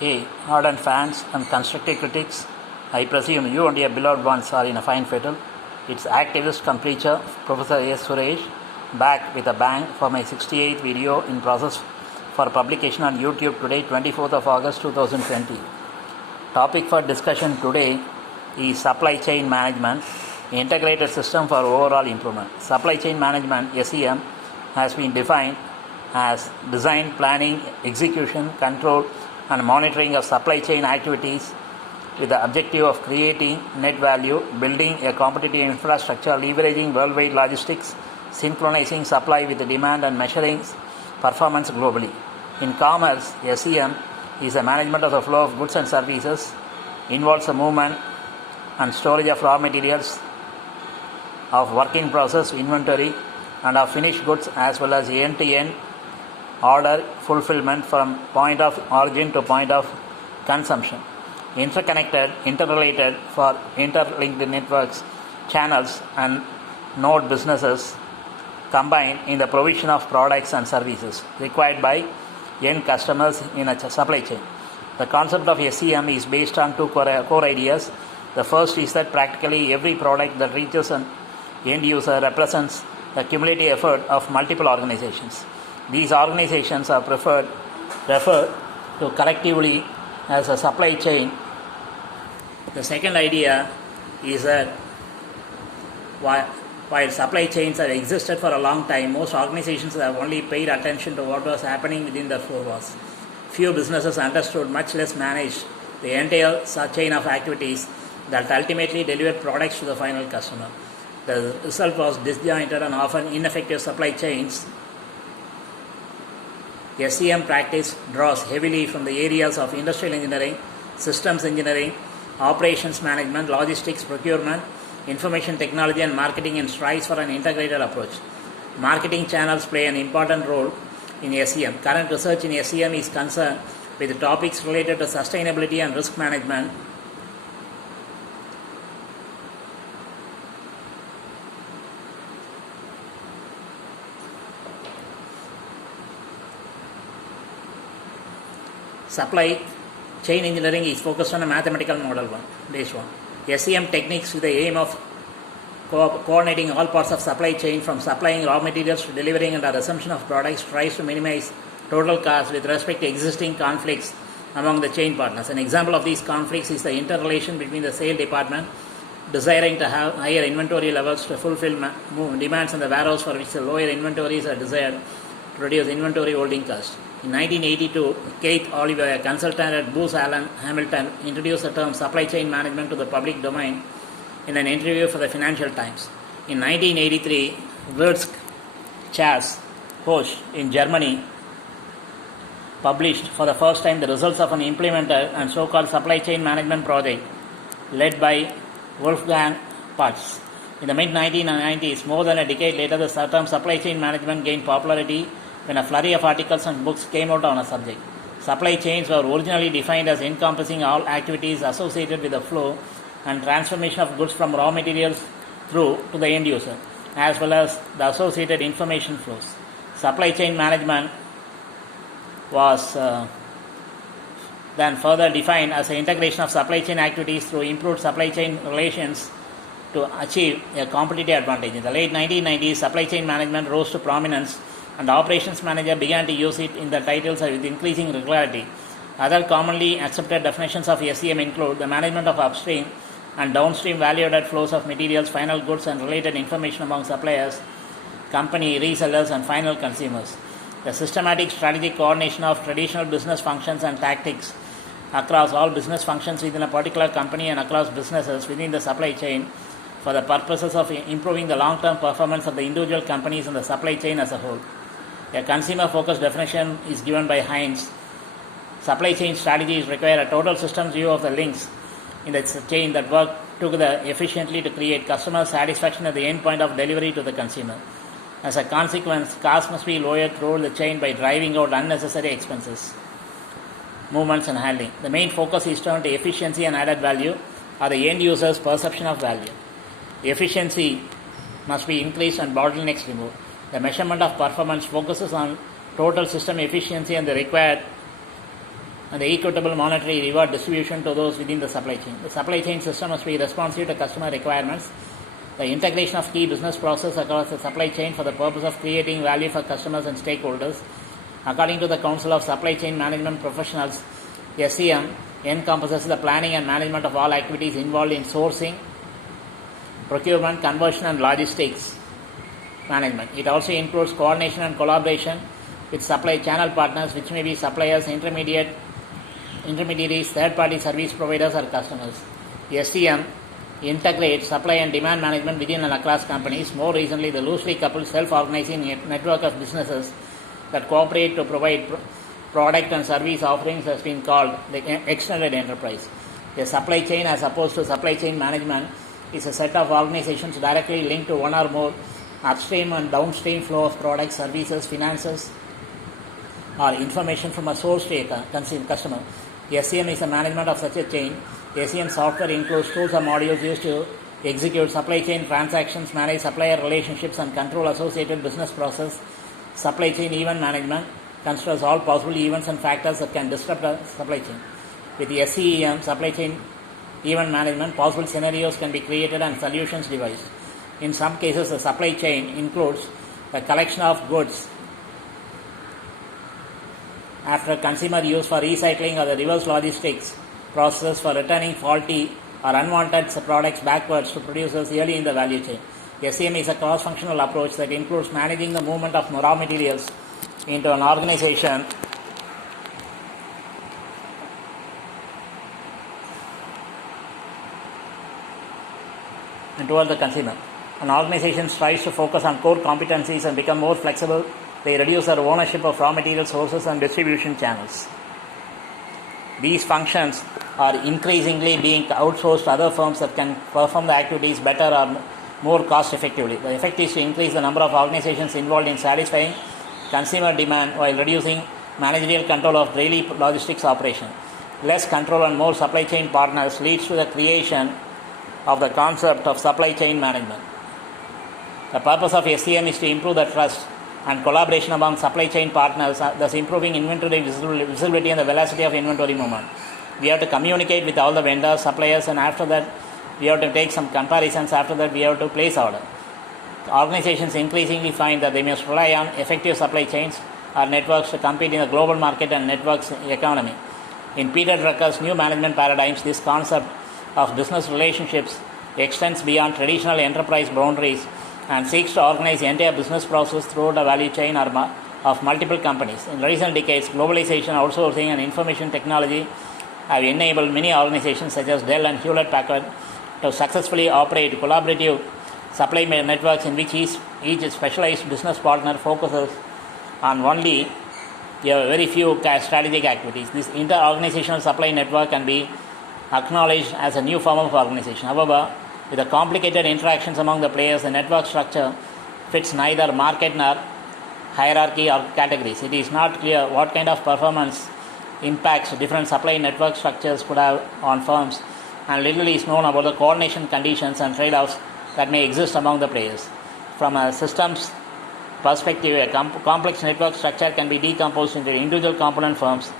Hey, ardent fans and constructive critics, I presume you and your beloved ones are in a fine fettle. It's activist cum preacher, Professor S. Suresh, back with a bang for my 68th video in process for publication on YouTube today, 24th of August 2020. Topic for discussion today is supply chain management, integrated system for overall improvement. Supply chain management, SCM, has been defined as design, planning, execution, control, and monitoring of supply chain activities with the objective of creating net value, building a competitive infrastructure, leveraging worldwide logistics, synchronizing supply with the demand, and measuring performance globally. In commerce, SCM is the management of the flow of goods and services, involves the movement and storage of raw materials, of work in process inventory, and of finished goods, as well as end-to-end order fulfillment from point of origin to point of consumption. Interconnected, interrelated for interlinked networks, channels, and node businesses combined in the provision of products and services required by end customers in a supply chain. The concept of SCM is based on two core ideas. The first is that practically every product that reaches an end user represents the cumulative effort of multiple organizations. These organizations are referred to collectively as a supply chain. The second idea is that while supply chains have existed for a long time, most organizations have only paid attention to what was happening within the four walls. Few businesses understood, much less managed, the entire chain of activities that ultimately delivered products to the final customer. The result was disjointed and often ineffective supply chains. SCM practice draws heavily from the areas of industrial engineering, systems engineering, operations management, logistics, procurement, information technology, and marketing, and strives for an integrated approach. Marketing channels play an important role in SCM. Current research in SCM is concerned with topics related to sustainability and risk management. Supply chain engineering is focused on a mathematical model based one. SCM techniques with the aim of coordinating all parts of supply chain from supplying raw materials to delivering under assumption of products tries to minimize total cost with respect to existing conflicts among the chain partners. An example of these conflicts is the interrelation between the sale department desiring to have higher inventory levels to fulfill demands in the warehouse for which the lower inventories are desired to reduce inventory holding cost. In 1982, Keith Oliver, a consultant at Booz Allen Hamilton, introduced the term supply chain management to the public domain in an interview for the Financial Times. In 1983, Wirtz Chas Hoch in Germany published for the first time the results of an implemented and so-called supply chain management project led by Wolfgang Putz. In the mid-1990s, more than a decade later, the term supply chain management gained popularity when a flurry of articles and books came out on a subject. Supply chains were originally defined as encompassing all activities associated with the flow and transformation of goods from raw materials through to the end user, as well as the associated information flows. Supply chain management was then further defined as the integration of supply chain activities through improved supply chain relations to achieve a competitive advantage. In the late 1990s, supply chain management rose to prominence, and the operations manager began to use it in the titles with increasing regularity. Other commonly accepted definitions of SCM include the management of upstream and downstream value-added flows of materials, final goods, and related information among suppliers, company, resellers, and final consumers. The systematic strategic coordination of traditional business functions and tactics across all business functions within a particular company and across businesses within the supply chain for the purposes of improving the long-term performance of the individual companies and the supply chain as a whole. A consumer-focused definition is given by Heinz. Supply chain strategies require a total systems view of the links in the chain that work together efficiently to create customer satisfaction at the end point of delivery to the consumer. As a consequence, costs must be lowered throughout the chain by driving out unnecessary expenses, movements, and handling. The main focus is turned to efficiency and added value, or the end user's perception of value. Efficiency must be increased and bottlenecks removed. The measurement of performance focuses on total system efficiency and the required and the equitable monetary reward distribution to those within the supply chain. The supply chain system must be responsive to customer requirements. The integration of key business processes across the supply chain for the purpose of creating value for customers and stakeholders. According to the Council of Supply Chain Management Professionals, SCM encompasses the planning and management of all activities involved in sourcing, procurement, conversion, and logistics management. It also includes coordination and collaboration with supply channel partners, which may be suppliers, intermediaries, third-party service providers, or customers. SCM integrates supply and demand management within and across companies. More recently, the loosely coupled self-organizing network of businesses that cooperate to provide product and service offerings has been called the extended enterprise. A supply chain, as opposed to supply chain management, is a set of organizations directly linked to one or more upstream and downstream flow of products, services, finances, or information from a source to a customer. SCM is the management of such a chain. SCM software includes tools and modules used to execute supply chain transactions, manage supplier relationships, and control associated business process. Supply chain event management considers all possible events and factors that can disrupt the supply chain. With the SCEM, supply chain event management, possible scenarios can be created and solutions devised. In some cases, the supply chain includes the collection of goods after consumer use for recycling or the reverse logistics process for returning faulty or unwanted products backwards to producers early in the value chain. SCM is a cross-functional approach that includes managing the movement of raw materials into an organization and toward the consumer. An organization strives to focus on core competencies and become more flexible. They reduce their ownership of raw material sources and distribution channels. These functions are increasingly being outsourced to other firms that can perform the activities better or more cost effectively. The effect is to increase the number of organizations involved in satisfying consumer demand while reducing managerial control of daily logistics operation. Less control and more supply chain partners leads to the creation of the concept of supply chain management. The purpose of SCM is to improve the trust and collaboration among supply chain partners, thus improving inventory visibility and the velocity of inventory movement. We have to communicate with all the vendors, suppliers, and after that we have to take some comparisons. After that we have to place order. Organizations increasingly find that they must rely on effective supply chains or networks to compete in the global market and networks economy. In Peter Drucker's new management paradigms, this concept of business relationships extends beyond traditional enterprise boundaries and seeks to organize the entire business process throughout a value chain of multiple companies. In recent decades, globalization, outsourcing, and information technology have enabled many organizations such as Dell and Hewlett-Packard to successfully operate collaborative supply networks in which each specialized business partner focuses on only very few strategic activities. This inter-organizational supply network can be acknowledged as a new form of organization. However, with the complicated interactions among the players, the network structure fits neither market nor hierarchy or categories. It is not clear what kind of performance impacts different supply network structures could have on firms, and little is known about the coordination conditions and trade-offs that may exist among the players. From a systems perspective, a complex network structure can be decomposed into individual component firms.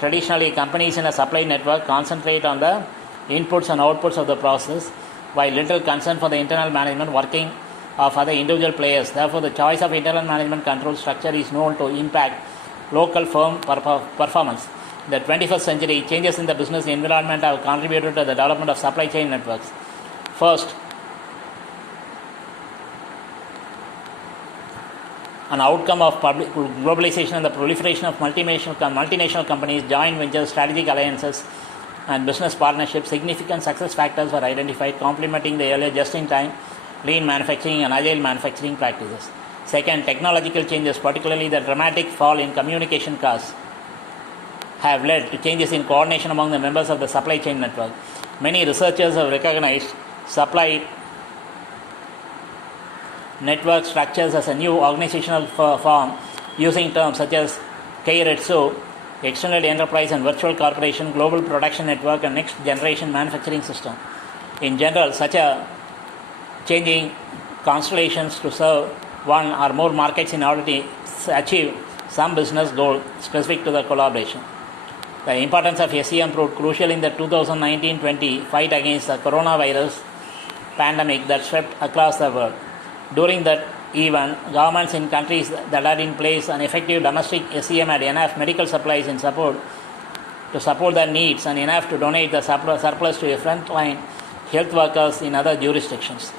Traditionally, companies in a supply network concentrate on the inputs and outputs of the process, while little concern for the internal management working of other individual players. Therefore, the choice of internal management control structure is known to impact local firm performance. In the 21st century, changes in the business environment have contributed to the development of supply chain networks. First, an outcome of globalization and the proliferation of multinational companies, joint ventures, strategic alliances, and business partnerships, significant success factors were identified, complementing the earlier just-in-time, lean manufacturing, and agile manufacturing practices. Second, technological changes, particularly the dramatic fall in communication costs, have led to changes in coordination among the members of the supply chain network. Many researchers have recognized supply network structures as a new organizational form, using terms such as Keiretsu, extended enterprise and virtual corporation, global production network, and next generation manufacturing system. In general, such a changing constellations to serve one or more markets in order to achieve some business goal specific to the collaboration. The importance of SCM proved crucial in the 2019-20 fight against the coronavirus pandemic that swept across the world. During that event, governments in countries that had in place an effective domestic SCM had enough medical supplies to support their needs and enough to donate the surplus to frontline health workers in other jurisdictions.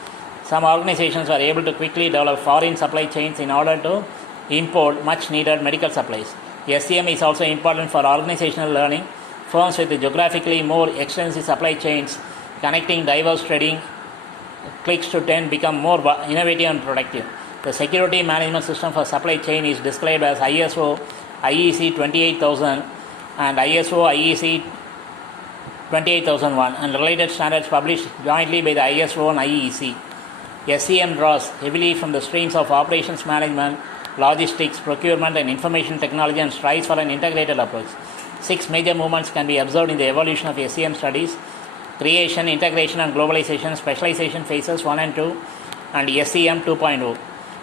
Some organizations were able to quickly develop foreign supply chains in order to import much needed medical supplies. SCM is also important for organizational learning. Firms with geographically more extensive supply chains connecting diverse trading clicks to tend become more innovative and productive. The security management system for supply chain is described as ISO IEC 28000 and ISO IEC 28001 and related standards published jointly by the ISO and IEC. SCM draws heavily from the streams of operations management, logistics, procurement, and information technology and strives for an integrated approach. 6 major movements can be observed in the evolution of SCM studies: creation, integration, and globalization, specialization phases 1 and 2, and SCM 2.0.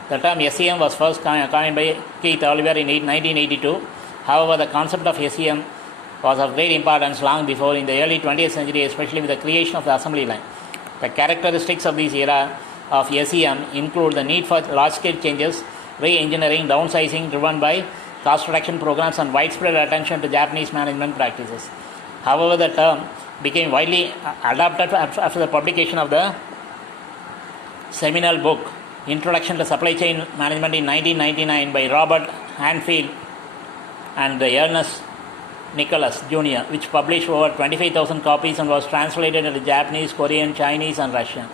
The term SCM was first coined by Keith Oliver in 1982. However, the concept of SCM was of great importance long before, in the early 20th century, especially with the creation of the assembly line. The characteristics of this era of SCM include the need for large-scale changes, re-engineering, downsizing driven by cost reduction programs, and widespread attention to Japanese management practices. However, the term became widely adopted after the publication of the seminal book Introduction to Supply Chain Management in 1999 by Robert Hanfield and Ernest Nicholas Jr., which published over 25,000 copies and was translated into Japanese, Korean, Chinese, and Russian.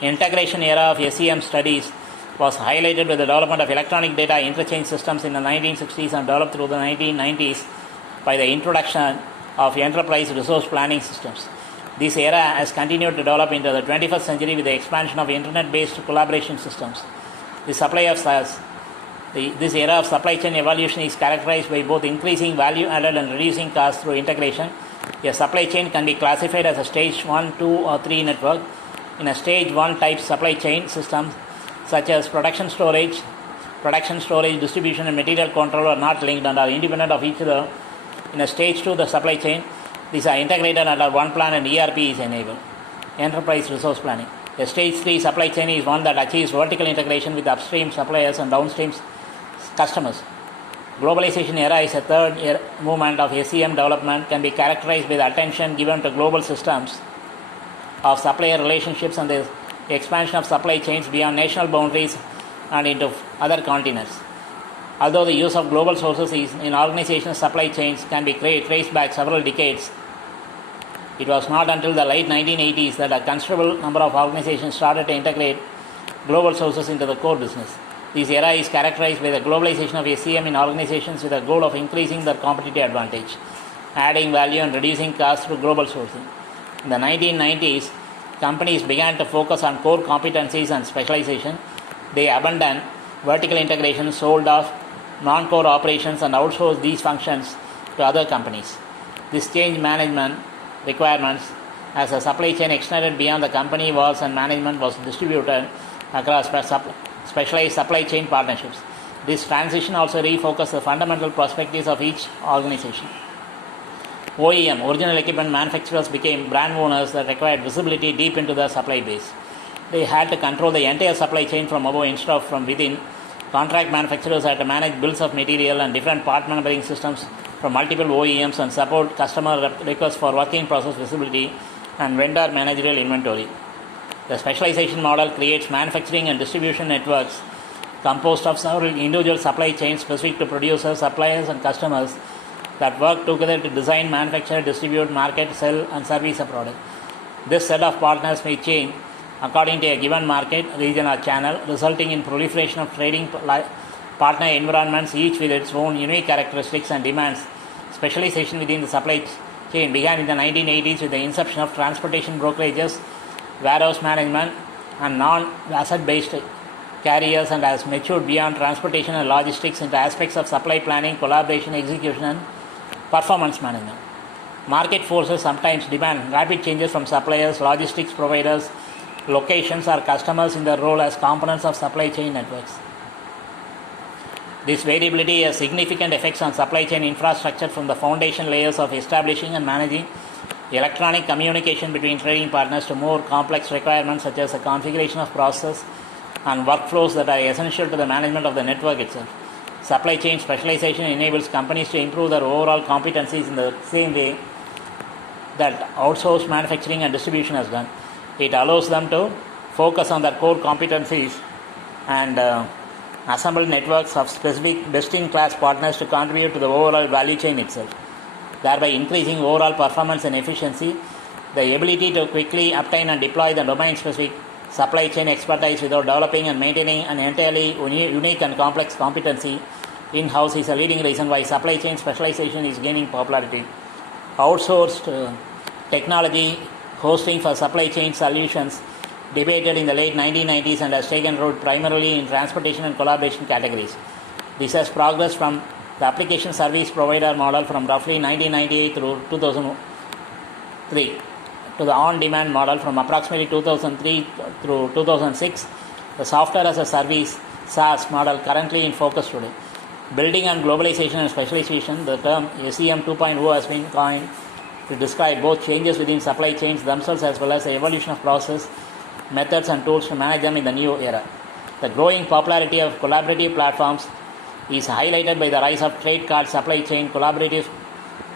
Integration era of SCM studies was highlighted with the development of electronic data interchange systems in the 1960s and developed through the 1990s by the introduction of enterprise resource planning systems. This era has continued to develop into the 21st century with the expansion of internet-based collaboration systems. This era of supply chain evolution is characterized by both increasing value added and reducing costs through integration. A supply chain can be classified as a stage 1, 2, or 3 network. In a stage 1 type supply chain system, such as production, storage, distribution, and material control are not linked and are independent of each other. In a stage 2, the supply chain, these are integrated under one plan and ERP is enabled. Enterprise resource planning. A stage 3 supply chain is one that achieves vertical integration with upstream suppliers and downstream customers. Globalization era is a third movement of SCM development, can be characterized by the attention given to global systems of supplier relationships and the expansion of supply chains beyond national boundaries and into other continents. Although the use of global sources in organizational supply chains can be traced back several decades, it was not until the late 1980s that a considerable number of organizations started to integrate global sources into the core business. This era is characterized by the globalization of SCM in organizations with the goal of increasing their competitive advantage, adding value and reducing costs through global sourcing. In the 1990s, companies began to focus on core competencies and specialization. They abandoned vertical integration, sold off non-core operations, and outsourced these functions to other companies. This changed management requirements as the supply chain extended beyond the company walls and management was distributed across specialized supply chain partnerships. This transition also refocused the fundamental perspectives of each organization. OEM, original equipment manufacturers, became brand owners that required visibility deep into their supply base. They had to control the entire supply chain from above instead of from within. Contract manufacturers had to manage bills of material and different part numbering systems from multiple OEMs and support customer requests for working process visibility and vendor managerial inventory. The specialization model creates manufacturing and distribution networks composed of several individual supply chains specific to producers, suppliers, and customers that work together to design, manufacture, distribute, market, sell, and service a product. This set of partners may change according to a given market, region, or channel, resulting in proliferation of trading partner environments, each with its own unique characteristics and demands. Specialization within the supply chain began in the 1980s with the inception of transportation brokerages, warehouse management, and non-asset-based carriers, and has matured beyond transportation and logistics into aspects of supply planning, collaboration, execution, and performance management. Market forces sometimes demand rapid changes from suppliers, logistics providers, locations, or customers in their role as components of supply chain networks. This variability has significant effects on supply chain infrastructure, from the foundation layers of establishing and managing electronic communication between trading partners to more complex requirements such as the configuration of process and workflows that are essential to the management of the network itself. Supply chain specialization enables companies to improve their overall competencies in the same way that outsourced manufacturing and distribution has done. It allows them to focus on their core competencies and assemble networks of specific best-in-class partners to contribute to the overall value chain itself, thereby increasing overall performance and efficiency. The ability to quickly obtain and deploy the domain-specific supply chain expertise without developing and maintaining an entirely unique and complex competency in-house is a leading reason why supply chain specialization is gaining popularity. Outsourced technology hosting for supply chain solutions debated in the late 1990s and has taken root primarily in transportation and collaboration categories. This has progressed from the application service provider model from roughly 1998 through 2003 to the on-demand model from approximately 2003 through 2006, the software as a service SaaS model currently in focus today. Building on globalization and specialization, the term SCM 2.0 has been coined to describe both changes within supply chains themselves as well as the evolution of process, methods and tools to manage them in the new era. The growing popularity of collaborative platforms is highlighted by the rise of trade card supply chain collaborative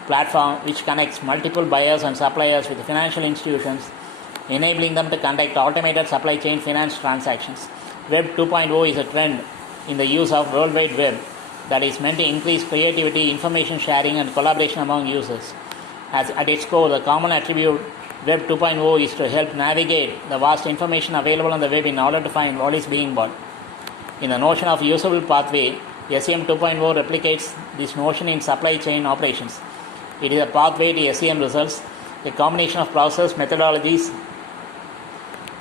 platform, which connects multiple buyers and suppliers with financial institutions, enabling them to conduct automated supply chain finance transactions. Web 2.0 is a trend in the use of World Wide Web that is meant to increase creativity, information sharing and collaboration among users. At its core, the common attribute Web 2.0 is to help navigate the vast information available on the web in order to find what is being bought. In the notion of usable pathway, SCM 2.0 replicates this notion in supply chain operations. It is a pathway to SCM results, a combination of process, methodologies,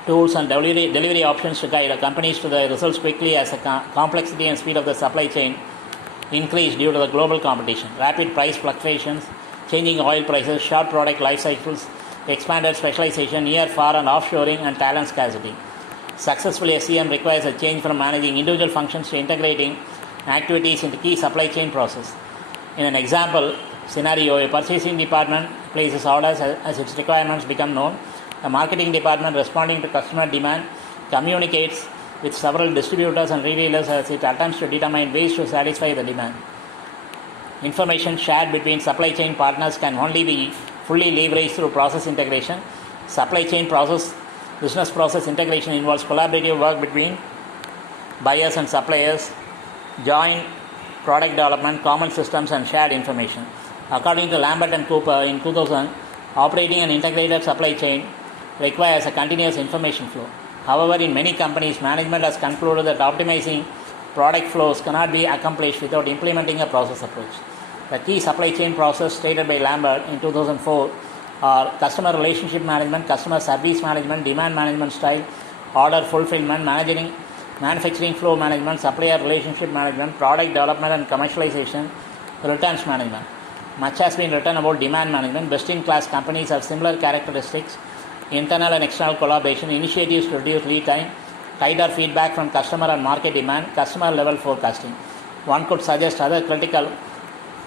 tools and delivery options to guide companies to the results quickly as the complexity and speed of the supply chain increase due to the global competition, rapid price fluctuations, changing oil prices, short product life cycles, expanded specialization, near, far and offshoring and talent scarcity. Successful SCM requires a change from managing individual functions to integrating activities into key supply chain process. In an example scenario, a purchasing department places orders as its requirements become known. The marketing department, responding to customer demand, communicates with several distributors and retailers as it attempts to determine ways to satisfy the demand. Information shared between supply chain partners can only be fully leveraged through process integration. Supply chain business process integration involves collaborative work between buyers and suppliers, joint product development, common systems and shared information. According to Lambert and Cooper in 2000, operating an integrated supply chain requires a continuous information flow. However, in many companies, management has concluded that optimizing product flows cannot be accomplished without implementing a process approach. The key supply chain process stated by Lambert in 2004 are customer relationship management, customer service management, demand management style, order fulfillment, manufacturing flow management, supplier relationship management, product development and commercialization, returns management. Much has been written about demand management. Best-in-class companies have similar characteristics: internal and external collaboration, initiatives to reduce lead time, tighter feedback from customer and market demand, customer level forecasting. One could suggest other critical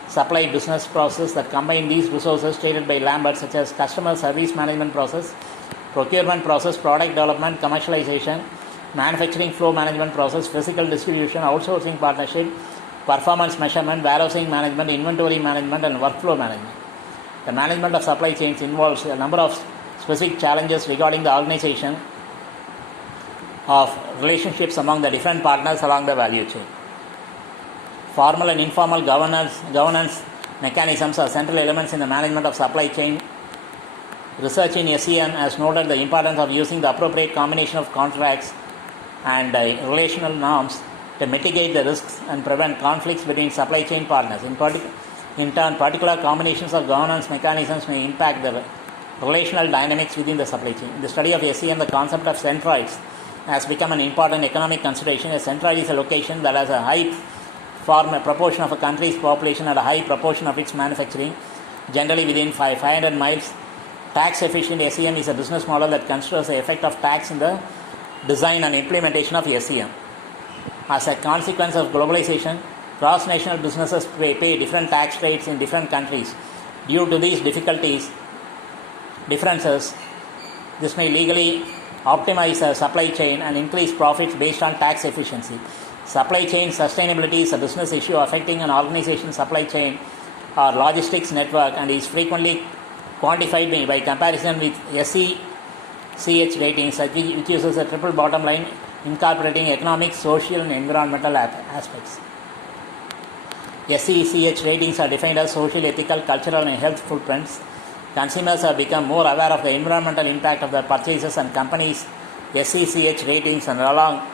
supply business processes that combine these resources stated by Lambert, such as customer service management process, procurement process, product development, commercialization, manufacturing flow management process, physical distribution, outsourcing partnership, performance measurement, warehousing management, inventory management and workflow management. The management of supply chains involves a number of specific challenges regarding the organization of relationships among the different partners along the value chain. Formal and informal governance mechanisms are central elements in the management of supply chain. Research in SCM has noted the importance of using the appropriate combination of contracts and relational norms to mitigate the risks and prevent conflicts between supply chain partners. In turn, particular combinations of governance mechanisms may impact the relational dynamics within the supply chain. In the study of SCM, the concept of centroids has become an important economic consideration. A centroid is a location that has a high proportion of a country's population and a high proportion of its manufacturing, generally within 500 miles. Tax-efficient SCM is a business model that considers the effect of tax in the design and implementation of SCM. As a consequence of globalization, Cross-national businesses pay different tax rates in different countries. Due to these differences, this may legally optimize the supply chain and increase profits based on tax efficiency. Supply chain sustainability is a business issue affecting an organization's supply chain or logistics network and is frequently quantified by comparison with SCCH ratings, which uses a triple bottom line incorporating economic, social, and environmental aspects. SCCH ratings are defined as social, ethical, cultural, and health footprints. Consumers have become more aware of the environmental impact of their purchases, and companies' SCCH ratings, and along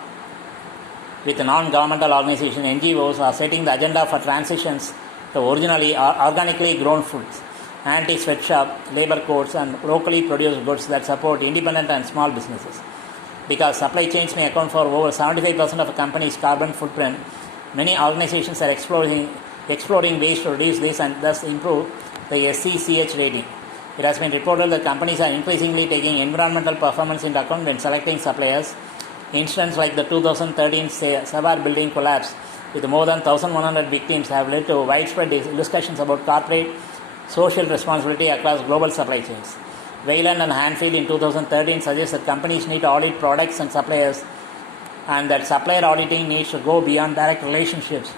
with non-governmental organizations (NGOs), are setting the agenda for transitions to originally organically grown foods, anti-sweatshop labor codes, and locally produced goods that support independent and small businesses. Because supply chains may account for over 75% of a company's carbon footprint, many organizations are exploring ways to reduce this and thus improve the SCCH rating. It has been reported that companies are increasingly taking environmental performance into account when selecting suppliers. Incidents like the 2013 Savar building collapse with more than 1,100 victims have led to widespread discussions about corporate social responsibility across global supply chains. Wayland and Hanfield in 2013 suggest that companies need to audit products and suppliers, and that supplier auditing needs to go beyond direct relationships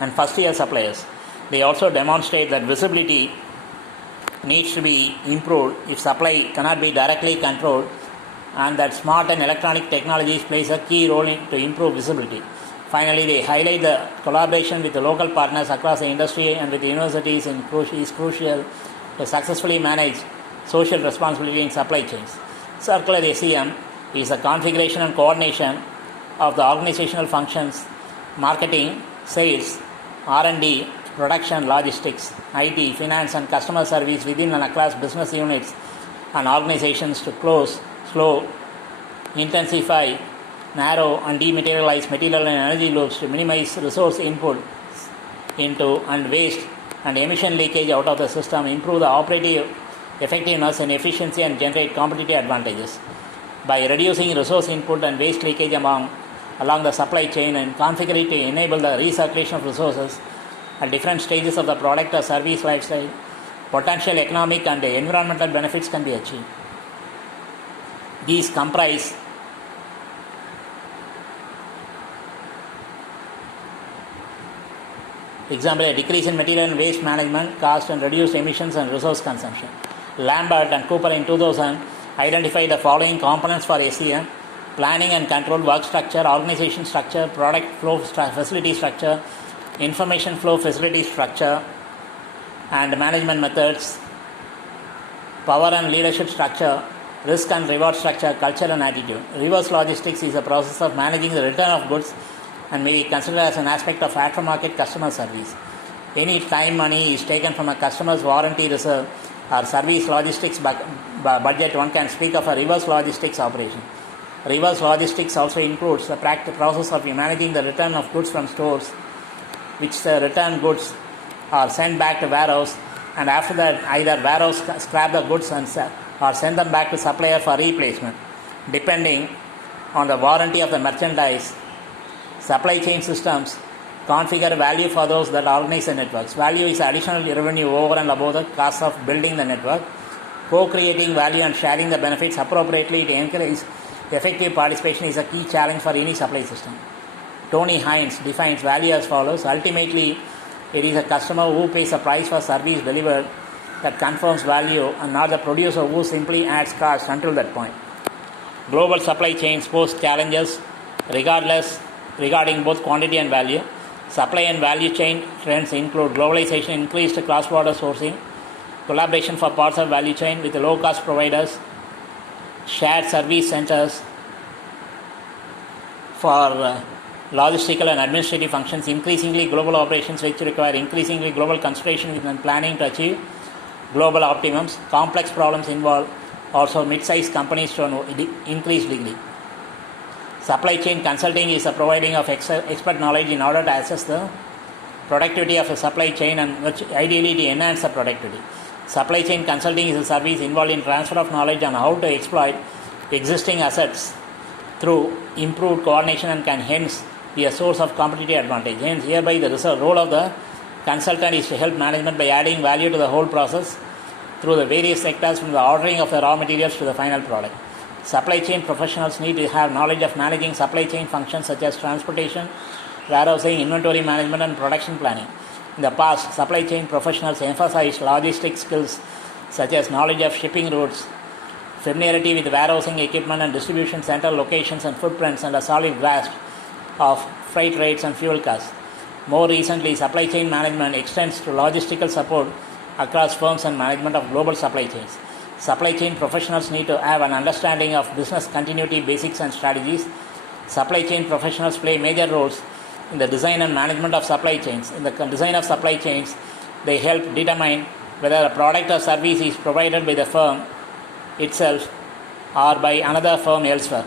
and first-year suppliers. They also demonstrate that visibility needs to be improved if supply cannot be directly controlled, and that smart and electronic technologies plays a key role to improve visibility. Finally, they highlight the collaboration with the local partners across the industry and with the universities is crucial to successfully manage social responsibility in supply chains. Circular SCM is the configuration and coordination of the organizational functions, marketing, sales, R&D, production, logistics, IT, finance, and customer service within and across business units and organizations to close, slow, intensify, narrow, and dematerialize material and energy loops to minimize resource input into and waste and emission leakage out of the system, improve the operative effectiveness and efficiency, and generate competitive advantages. By reducing resource input and waste leakage along the supply chain and configure it to enable the recirculation of resources at different stages of the product or service lifestyle, potential economic and environmental benefits can be achieved. These comprise example, a decrease in material and waste management cost and reduced emissions and resource consumption. Lambert and Cooper in 2000 identified the following components for SCM: planning and control, work structure, organization structure, product flow facility structure, information flow facility structure, and management methods, power and leadership structure, risk and reward structure, culture and attitude. Reverse logistics is a process of managing the return of goods and may be considered as an aspect of aftermarket customer service. Any time money is taken from a customer's warranty reserve or service logistics budget, one can speak of a reverse logistics operation. Reverse logistics also includes the process of managing the return of goods from stores, which the returned goods are sent back to warehouse, and after that either warehouse scrap the goods or send them back to supplier for replacement, depending on the warranty of the merchandise. Supply chain systems configure value for those that organize the networks. Value is additional revenue over and above the cost of building the network. Co-creating value and sharing the benefits appropriately to encourage effective participation is a key challenge for any supply system. Tony Hines defines value as follows: ultimately, it is a customer who pays a price for service delivered that confirms value, and not the producer who simply adds cost until that point. Global supply chains pose challenges regarding both quantity and value. Supply and value chain trends include globalization, increased cross-border sourcing, collaboration for parts of value chain with low-cost providers, shared service centers for logistical and administrative functions, increasingly global operations which require increasingly global consideration and planning to achieve global optimums. Complex problems involve also mid-sized companies to an increased degree. Supply chain consulting is a providing of expert knowledge in order to assess the productivity of a supply chain and which ideally to enhance the productivity. Supply chain consulting is a service involved in transfer of knowledge on how to exploit existing assets through improved coordination and can hence be a source of competitive advantage. Hence, hereby the role of the consultant is to help management by adding value to the whole process through the various sectors from the ordering of the raw materials to the final product. Supply chain professionals need to have knowledge of managing supply chain functions such as transportation, warehousing, inventory management, and production planning. In the past, supply chain professionals emphasized logistics skills such as knowledge of shipping routes, familiarity with warehousing equipment and distribution center locations and footprints, and a solid grasp of freight rates and fuel costs. More recently, supply chain management extends to logistical support across firms and management of global supply chains. Supply chain professionals need to have an understanding of business continuity basics and strategies. Supply chain professionals play major roles in the design and management of supply chains. In the design of supply chains, they help determine whether a product or service is provided by the firm itself or by another firm elsewhere.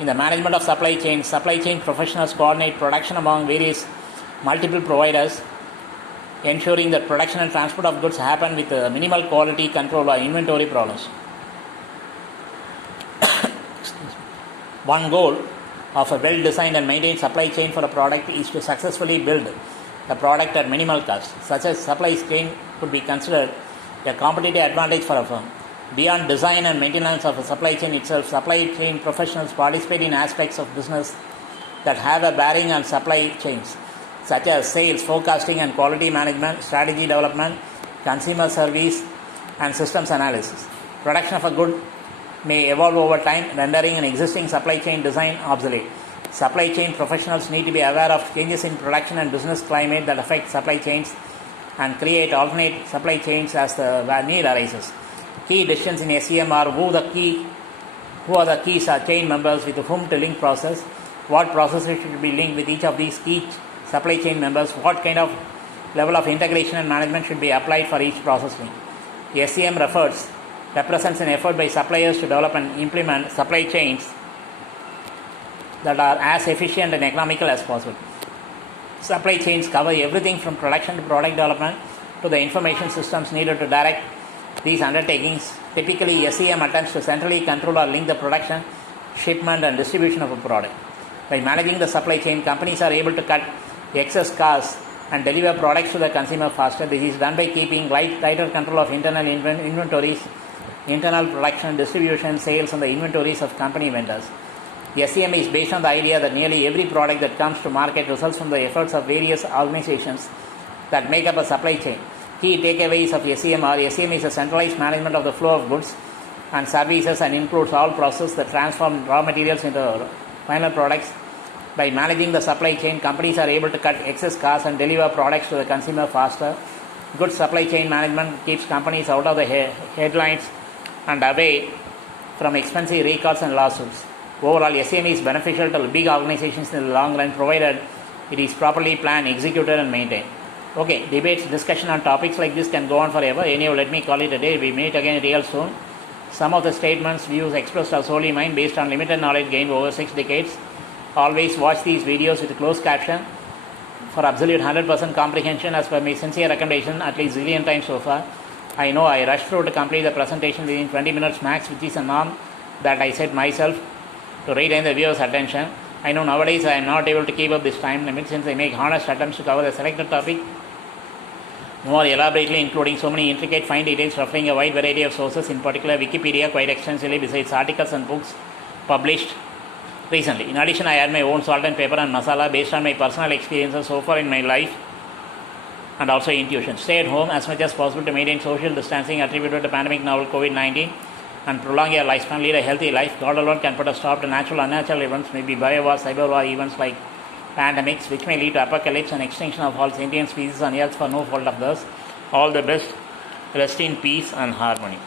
In the management of supply chain professionals coordinate production among various multiple providers, ensuring that production and transport of goods happen with minimal quality control or inventory problems. One goal of a well-designed and maintained supply chain for a product is to successfully build the product at minimal cost. Such a supply chain could be considered a competitive advantage for a firm. Beyond design and maintenance of a supply chain itself, supply chain professionals participate in aspects of business that have a bearing on supply chains, such as sales, forecasting and quality management, strategy development, consumer service, and systems analysis. Production of a good may evolve over time, rendering an existing supply chain design obsolete. Supply chain professionals need to be aware of changes in production and business climate that affect supply chains and create alternate supply chains as the need arises. Key decisions in SCM are who are the key chain members with whom to link process, what processes should be linked with each of these key supply chain members, what kind of level of integration and management should be applied for each process link. The SCM represents an effort by suppliers to develop and implement supply chains that are as efficient and economical as possible. Supply chains cover everything from production to product development to the information systems needed to direct these undertakings. Typically, SCM attempts to centrally control or link the production, shipment, and distribution of a product. By managing the supply chain, companies are able to cut excess costs and deliver products to the consumer faster. This is done by keeping tighter control of internal inventories, internal production, distribution, sales, and the inventories of company vendors. The SCM is based on the idea that nearly every product that comes to market results from the efforts of various organizations that make up a supply chain. Key takeaways of SCM are: SCM is a centralized management of the flow of goods and services and includes all processes that transform raw materials into final products. By managing the supply chain, companies are able to cut excess costs and deliver products to the consumer faster. Good supply chain management keeps companies out of the headlines and away from expensive recalls and lawsuits. Overall, SCM is beneficial to big organizations in the long run, provided it is properly planned, executed, and maintained. Okay, debates, discussion on topics like this can go on forever. Anyhow, let me call it a day. We meet again real soon. Some of the statements, views expressed are solely mine based on limited knowledge gained over 6 decades. Always watch these videos with a closed caption for absolute 100% comprehension as per my sincere recommendation at least zillion times so far. I know I rushed through to complete the presentation within 20 minutes max, which is a norm that I set myself to retain the viewer's attention. I know nowadays I am not able to keep up this time limit since I make honest attempts to cover the selected topic more elaborately, including so many intricate fine details referring a wide variety of sources, in particular Wikipedia quite extensively, besides articles and books published recently. In addition, I add my own salt and pepper and masala based on my personal experiences so far in my life and also intuition. Stay at home as much as possible to maintain social distancing attributed to pandemic novel COVID-19 and prolong your lifespan. Lead a healthy life. God alone can put a stop to natural and unnatural events, maybe biowar, cyber war, events like pandemics, which may lead to apocalypse and extinction of all sentient species on earth for no fault of theirs. All the best. Rest in peace and harmony.